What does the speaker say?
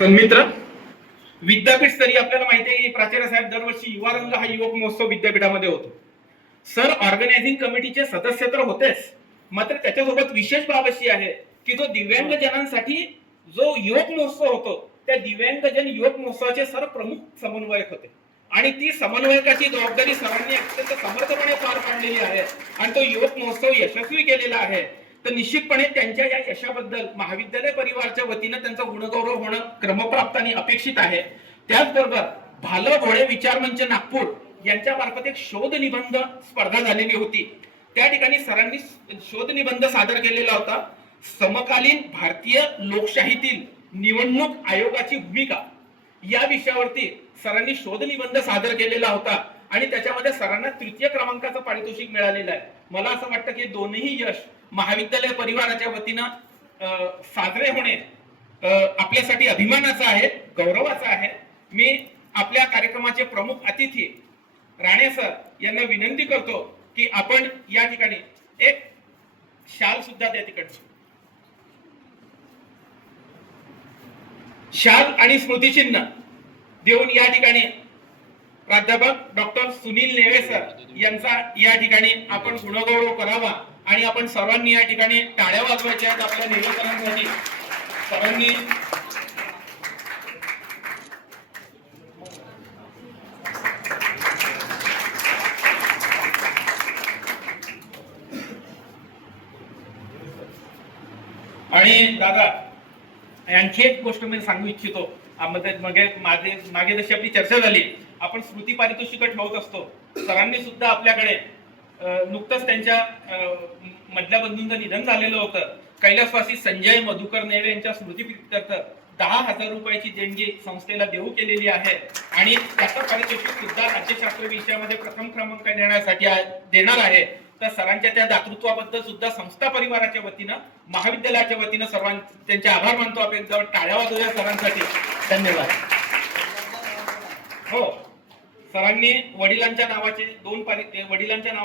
मित्र विद्यापीठ स्तरीय आपल्याला माहिती आहे की प्राचार्य साहेब दरवर्षी युवा रंग हा युवक महोत्सव विद्यापीठामध्ये होतो. सर ऑर्गनायझिंग कमिटीचे सदस्य तर होतेच मात्र त्याच्यासोबत विशेष बाब अशी आहे की जो दिव्यांग जनांसाठी जो युवक महोत्सव होतो त्या दिव्यांगजन युवक महोत्सवाचे सर प्रमुख समन्वयक होते. आणि ती समन्वयकाची जबाबदारी सरांनी अत्यंत समर्थपणे पार पाडलेली आहे. आणि तो युवक महोत्सव यशस्वी केलेला आहे. तर निश्चितपणे त्यांच्या या यशाबद्दल महाविद्यालय परिवारच्या वतीनं त्यांचा गुणगौरव होणं क्रमप्राप्त आणि अपेक्षित आहे. त्याचबरोबर भाल भोळे विचार मंच नागपूर यांच्या मार्फत एक शोध निबंध स्पर्धा झालेली होती. त्या ठिकाणी सरांनी शोध निबंध सादर केलेला होता. समकालीन भारतीय लोकशाहीतील निवडणूक आयोगाची भूमिका. या विषयावरती सरांनी शोध निबंध सादर केलेला होता आणि त्याच्यामध्ये सरांना तृतीय क्रमांकाचं पारितोषिक मिळालेलं आहे. मला असं वाटतं की दोन्ही यश महाविद्यालय परिवाराच्या वतीनं अं, साजरे होणे अं, आपल्यासाठी अभिमानाचं आहे गौरवाचं आहे. मी आपल्या कार्यक्रमाचे प्रमुख अतिथी राणे सर यांना विनंती करतो की आपण या ठिकाणी एक शाल सुद्धा त्या तिकडची. शाल आणि स्मृतिचिन्ह देऊन या ठिकाणी प्राध्यापक डॉक्टर सुनील नेवे सर यांचा या ठिकाणी आपण गुणगौरव करावा आणि आपण सर्वांनी या ठिकाणी टाळ्या वाजवायच्या आहेत आपल्या निवेदनांसाठी सर्वांनी आणि दादा आणखी एक गोष्ट मी सांगू इच्छितो. मागे माझे मागे जशी आपली चर्चा झाली आपण स्मृती पारितोषिक ठेवत असतो. सरांनी सुद्धा आपल्याकडे नुकतंच त्यांच्या मधल्या बंधूंचं निधन झालेलं होतं. कैलासवासी संजय मधुकर नेवे यांच्या स्मृतीप्रित्यर्थ दहा हजार रुपयाची देणगी संस्थेला देऊ केलेली आहे. आणि त्याचं पारितोषिक सुद्धा राज्यशास्त्र विषयामध्ये प्रथम क्रमांक देण्यासाठी देणार आहे. तर सरांच्या त्या दातृत्वाबद्दल सुद्धा संस्था परिवाराच्या वतीनं महाविद्यालयाच्या वतीनं सर्वां त्यांचे आभार मानतो. आपण टाळ्या वाजवूया सरांसाठी. धन्यवाद. हो सरांनी वडिलांच्या नावाचे दोन पाणी वडिलांच्या नावाचे